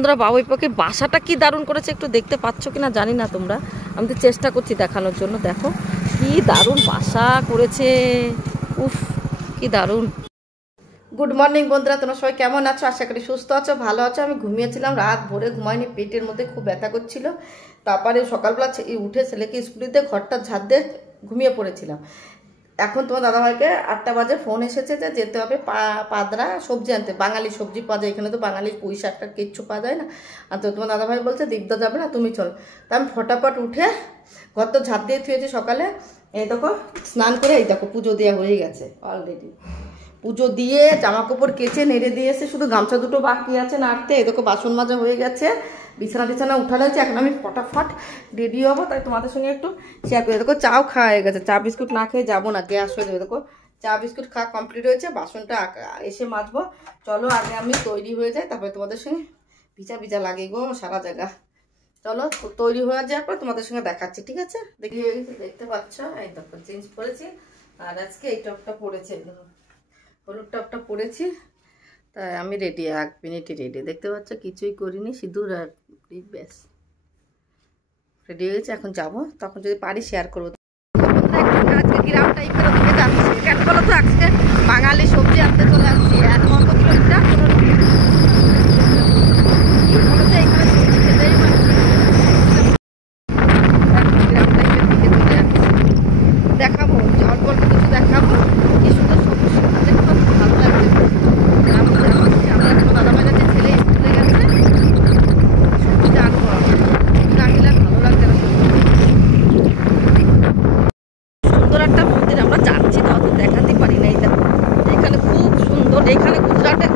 বন্ধুরা বাবুই পাখির বাসাটা কি দারুণ করেছে একটু দেখতে পাচ্ছ কিনা জানি না তোমরা, আমি তো চেষ্টা করছি দেখানোর জন্য। দেখো কি দারুণ বাসা করেছে, উফ কি দারুণ। গুড মর্নিং বন্ধুরা, তোমরা সবাই কেমন আছো? আশা করি সুস্থ আছো, ভালো আছো। আমি ঘুমিয়েছিলাম, রাত ভোরে ঘুমাইনি, পেটের মধ্যে খুব ব্যথা করছিল। তারপরে সকালবেলা উঠে ছেলেকে স্কুটিতে ঘরটা ঝাড় দিয়ে ঘুমিয়ে পড়েছিলাম। এখন তোমার দাদাভাইকে 8টা বাজে ফোন এসেছে যে যেতে হবে পাদরা সবজি আনতে, বাঙালি সবজি পাওয়া যায় এখানে, তো বাঙালি পুঁই শাকটা কিচ্ছু পাওয়া যায় না। আর তো তোমার দাদাভাই বলছে দীপদা যাবে না, তুমি চল। তা আমি ফটাফট উঠে ঘর তো ঝাঁপ দিয়ে থুয়েছি সকালে। এই দেখো স্নান করে, এই দেখো পুজো দেওয়া হয়ে গেছে অলরেডি। পুজো দিয়ে জামা কাপড় কেচে নেড়ে দিয়েছে, শুধু গামছা দুটো বাকি আছে নাড়তে। এই দেখো বাসন মাজা হয়ে গেছে, বিছানা টিছানা উঠানো হয়েছে। এখন আমি ফটাফট রেডি হবো, তাই তোমাদের সঙ্গে একটু শেয়ার করি। দেখো চাও খাওয়া হয়ে গেছে, চা বিস্কুট না খেয়ে যাবো না, গ্যাস হয়ে যাবে। দেখো চা বিস্কুট খাওয়া কমপ্লিট হয়েছে, বাসনটা এসে মাজবো। চলো আগে আমি তৈরি হয়ে যাই, তারপরে তোমাদের সঙ্গে ভিজা ভিজা লাগে গো সারা জায়গা। চলো তৈরি হয়ে যাওয়ার পর তোমাদের সঙ্গে দেখাচ্ছি, ঠিক আছে? দেখতে পাচ্ছ এই দেখো চেঞ্জ করেছি, আর আজকে এই টপটা পরেছে, হলুদ টপটা পরেছি। তাই আমি রেডি, 1 মিনিটে রেডি। দেখতে পাচ্ছ কিছুই করিনি, সিঁদুর আর ব্যাস রেডি হয়েছে। এখন যাবো, তখন যদি পারি শেয়ার করবো। আজকে গ্রাম টাইপের দিকে যাচ্ছি, কেন বলো তো? আজকে বাঙালি সবজি আনতে চলে আসছি। আর কত কিলোমিটার দেখাবো, অল্প অল্প কিছু দেখাবো। কি সুন্দর সবুজ দেখতে ভালো লাগছে। আমার এখন দাদাভাই যাচ্ছে, ছেলে স্কুলে গেছে, সবজি আনবো না গেলে ভালো লাগছে না। সুন্দর একটা মন্দির, আমরা যাচ্ছি তো অত দেখাতে পারি না। এই দেখো এখানে খুব সুন্দর, এখানে গুজরাটে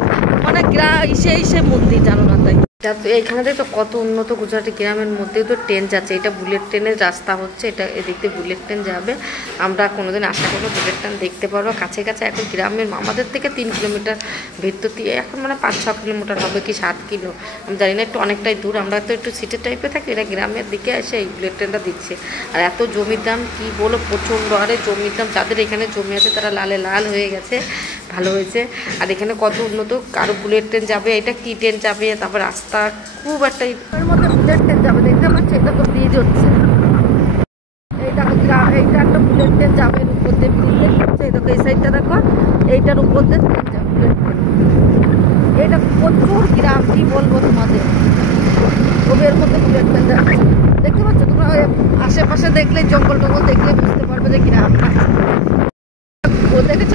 মানে ইসে মন্দির জানো না, তাই এইখানে তো কত উন্নত। গুজরাটি গ্রামের মধ্যেই তো ট্রেন যাচ্ছে, এটা বুলেট ট্রেনের রাস্তা হচ্ছে, এটা এদিক দিয়ে বুলেট ট্রেন যাবে। আমরা কোনোদিন আশা করবো বুলেট ট্রেন দেখতে পারবো কাছে কাছে। এখন গ্রামের আমাদের থেকে 3 কিলোমিটার ভেতর দিয়ে, এখন মানে 5-6 কিলোমিটার হবে কি 7 কিলো আমি জানি না, একটু অনেকটাই দূর। আমরা তো একটু সিটি টাইপে থাকি, এটা গ্রামের দিকে এসে এই বুলেট ট্রেনটা দিচ্ছে। আর এত জমির দাম কি বলো, প্রচণ্ড হারে জমির দাম। যাদের এখানে জমি আছে তারা লালে লাল হয়ে গেছে, ভালো হয়েছে। আর এখানে কত উন্নত, কারো বুলেট ট্রেন যাবে, এটা কি ট্রেন যাবে, তারপর রাস্তা খুব একটা এর মধ্যে বুলেট ট্রেন যাবে। দেখতে পাচ্ছি এটা তো ব্রিজ হচ্ছে, এইটা এইটা একটা বুলেট ট্রেন যাবে, এর উপর দিয়ে ব্রিজ হচ্ছে। এই দেখো এই সাইডটা দেখো, এইটার উপর দিয়ে ট্রেন যাবে বুলেট ট্রেন। এটা প্রচুর গ্রাম, কি বলবো তোমাদের, এর মধ্যে বুলেট ট্রেন যাচ্ছে। দেখতে পাচ্ছ তোমরা? আশেপাশে দেখলে, জঙ্গল টঙ্গল দেখলে বুঝতে পারবে যে গ্রাম। ও দেখেছ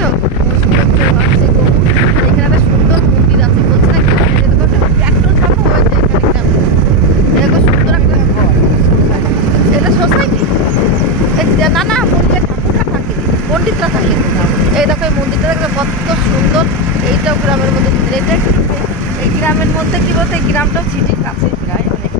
এখানে একটা সুন্দর মন্দির আছে, বলছে না ট্র্যাক্টর চাপা হয়েছে এখানে গ্রামে। এরকম সুন্দর একটা ঘর, এটা সোসাইটি না, না মন্দিরে ঠাকুরটা থাকে, পণ্ডিতরা থাকে। এই দেখো এই মন্দিরটা দেখবে কত সুন্দর। এইটাও গ্রামের মধ্যে মন্দির। এটা এই গ্রামের মধ্যে কি বলতে, এই গ্রামটাও সিটির কাছে প্রায় অনেক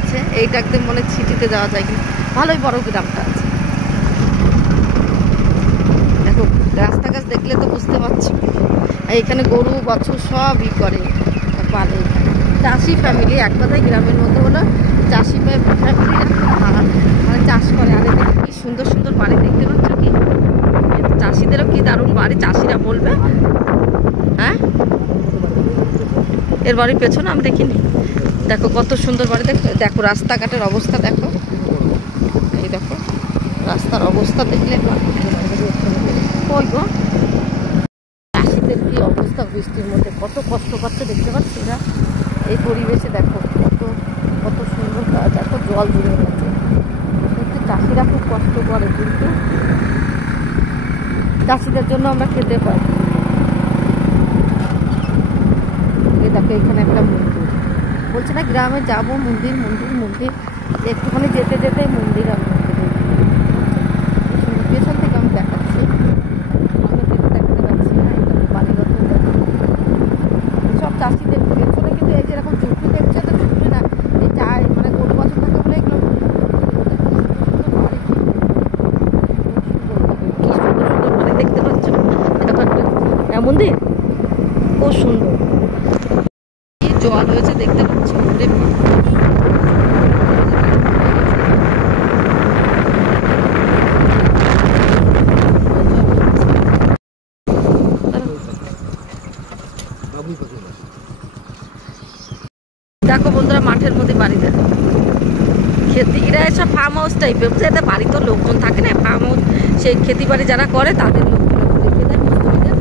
আছে। এইটা একদম মনে ছিটিতে যাওয়া যায়, কিন্তু ভালোই বড় গ্রামটা আছে। দেখো রাস্তাঘাট দেখলে তো বুঝতে পারছি। এইখানে গরু বাছুর সবই করে, পালে। চাষি ফ্যামিলি, এক কথায় গ্রামের মধ্যে হলো চাষি ফ্যামিলি, মানে চাষ করে। আর এদের কি সুন্দর সুন্দর বাড়ি দেখতে পাচ্ছ কি, চাষিদেরও কি দারুণ বাড়ি, চাষিরা বলবে। হ্যাঁ এর বাড়ির পেছনে আমি দেখিনি, দেখো কত সুন্দর বাড়ি। দেখো দেখো রাস্তাঘাটের অবস্থা দেখো, এই দেখো রাস্তার অবস্থা দেখলে ওই গো চাষিদের কি অবস্থা, বৃষ্টির মধ্যে কত কষ্ট পাচ্ছে দেখতে পাচ্ছি এরা এই পরিবেশে। দেখো কত কত সুন্দর, দেখো জল জুড়ে গেছে। কিন্তু চাষিরা খুব কষ্ট করে, কিন্তু চাষিদের জন্য আমরা খেতে পাই। এই দেখো এখানে একটা মন্দির, বলছে না গ্রামে যাবো, মন্দির মন্দির মন্দির, একটুখানি যেতে যেতে মন্দির। আমি পেছন থেকে আমি দেখাচ্ছি, আমি কিন্তু দেখাতে পাচ্ছি না। বাড়িঘর সব চাষিদের পেছনে, কিন্তু এই যেরকম ঝুঁকি দেখছে, তো ঝুঁকি না, এই চায় মানে গরু বছর থাকে বলে এগুলো দেখতে পাচ্ছ। এটা মন্দির খুব সুন্দর, জল হয়েছে দেখতে পাচ্ছ। দেখো বন্ধুরা মাঠের মধ্যে বাড়ি দেখো, খেতিরা এসব ফার্ম হাউস টাইপের, বুঝতে বাড়ি তো লোকজন থাকে না, ফার্ম হাউস সেই খেতি বাড়ি যারা করে তাদের লোকগুলো দেখে দেয় মিস্ত্রিদের।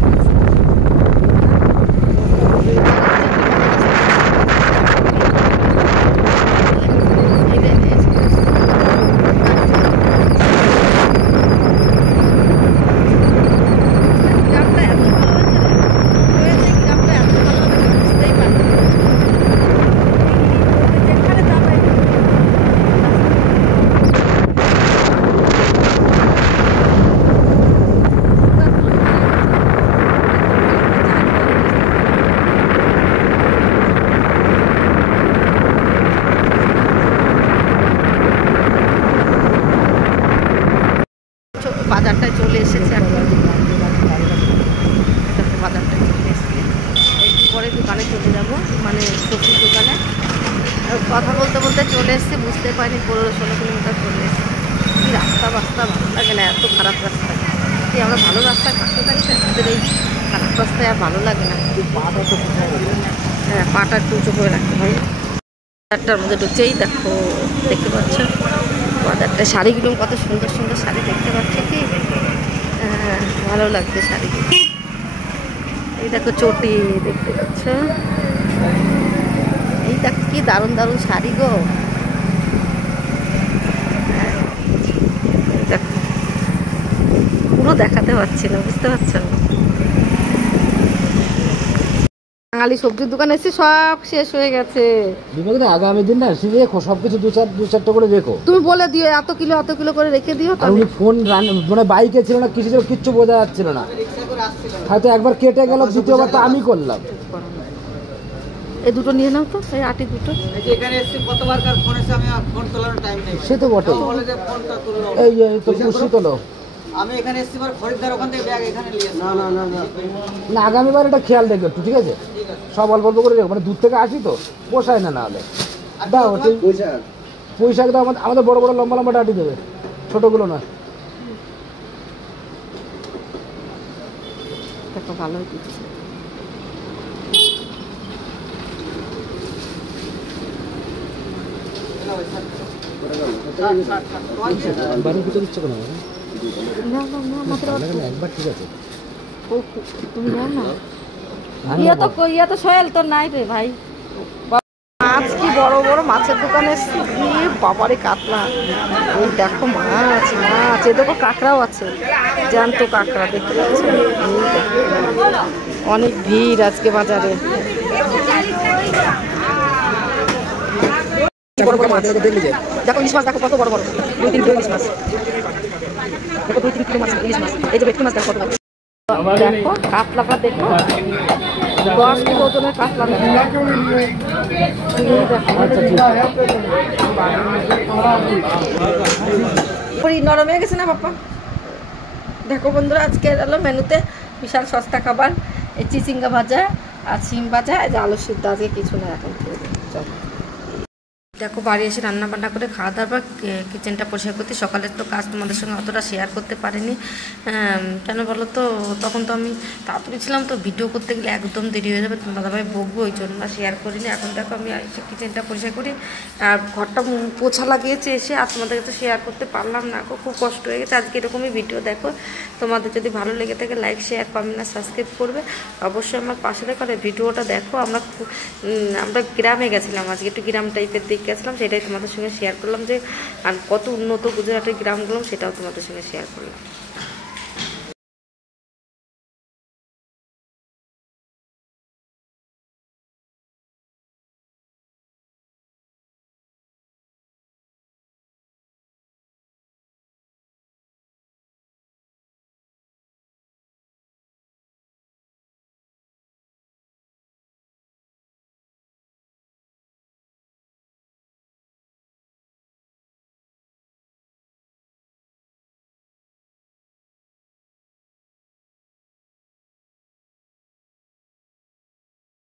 বাজারটায় চলে এসেছে এখন, বাজারটায় চলে এসেছে, একটু পরে দোকানে চলে যাবো, মানে সবজির দোকানে। কথা বলতে বলতে চলে এসেছি, বুঝতে পারিনি 15-16 কিলোমিটার চলে এসেছি। কি রাস্তা বাস্তা ভালো লাগে না, এত খারাপ রাস্তা। কি আমরা ভালো রাস্তায় থাকতে থাকি, আমাদের এই খারাপ রাস্তায় আর ভালো লাগে না। হ্যাঁ, পাটা একটু উঁচু করে রাখতে হয়। বাজারটার মধ্যে ঢুকছেই দেখো, দেখতে পাচ্ছ বাজারটা, শাড়িগুলো কত সুন্দর সুন্দর শাড়ি দেখতে পাচ্ছ কি, ভালো লাগছে শাড়িগুলো। এই দেখো চটি দেখতে পাচ্ছ, এই দেখো কি দারুণ দারুণ শাড়ি গো। দেখো পুরো দেখাতে পারছি না, বুঝতে পারছো? বাঙালি সবজির দোকানে এসে সব শেষ হয়ে গেছে। আগামী দিন না দেখো সবকিছু দু চারটা করে দেখো, তুমি বলে দিও এত কিলো করে রেখে দিও। উনি ফোন মানে বাইকে ছিল না, কিছু কিচ্ছু বোঝা যাচ্ছিল না, হয়তো একবার কেটে গেল, দ্বিতীয়বার তো আমি করলাম। এই দুটো নিয়ে নাও তো, এই আটি দুটো। সে তো বটে, এই তো খুশি তোলো। আমি এখানে এসেছি পর খরিদ্দার ওখান থেকে ব্যাগ এখানে নিয়ে এসেছি। না আগামীবার এটা খেয়াল দেখবে একটু, ঠিক আছে? সব অল্প অল্প করে রেখো, মানে দূর থেকে আসি তো পোষায় না, না হলে দাও পুঁইশাক দাও, আমাদের বড় বড় লম্বা লম্বা ডাটি দেবে, ছোটগুলো না। দেখো ভালোই দিচ্ছে। বাড়ির ভিতরে ইচ্ছে করে একবার, ঠিক আছে? তুমি নাও না, ইয়া তো সোহেল তোর নাই রে ভাই। মাছ কি বড় বড় মাছের দোকানে এসেছি, বাবারে কাতলা, এই দেখো মাছ মাছ, এ দেখো কাঁকড়াও আছে, জ্যান্ত কাঁকড়া দেখতে পাচ্ছি। অনেক ভিড় আজকে বাজারে। বড় বড় মাছ দেখো, ইলিশ মাছ দেখো কত বড় বড়, 2-3 কিলো ইলিশ মাছ দেখো, 2-3 কিলো মাছ ইলিশ মাছ। এই যে ভেটকি মাছ দেখো কত বড়, দেখো কাতলাটা দেখো, 10 কিলো ওজনের কাতলা। নরম হয়ে গেছে না বাপ্পা। দেখো বন্ধুরা আজকে এলো মেনুতে বিশাল সস্তা খাবার, এই চিচিঙ্গা ভাজা আর সিম ভাজা, এই যে আলু সিদ্ধ, আজকে কিছু না এখন। চলো দেখো বাড়ি এসে রান্না বান্না করে খাওয়া দাওয়ার পর কিচেনটা পরিষ্কার করতে, সকালের তো কাজ তোমাদের সঙ্গে অতটা শেয়ার করতে পারিনি, কেন বলো তো, তখন তো আমি তাড়াতাড়ি ছিলাম, তো ভিডিও করতে গেলে একদম দেরি হয়ে যাবে, তোমার দাদাভাই বকবো, ওই জন্য শেয়ার করিনি। এখন দেখো আমি কিচেনটা পরিষ্কার করি আর ঘরটা পোছা লাগিয়েছে এসে, আর তোমাদের কাছে শেয়ার করতে পারলাম না, খুব কষ্ট হয়ে গেছে। আজকে এরকমই ভিডিও দেখো, তোমাদের যদি ভালো লেগে থাকে লাইক শেয়ার কমেন্ট আর সাবস্ক্রাইব করবে, অবশ্যই আমার পাশে দেখো। ভিডিওটা দেখো, আমরা গ্রামে গেছিলাম, আজকে একটু গ্রাম টাইপের দিক গেছিলাম, সেটাই তোমাদের সঙ্গে শেয়ার করলাম, যে আর কত উন্নত গুজরাটের গ্রামগুলো সেটাও তোমাদের সঙ্গে শেয়ার করলাম।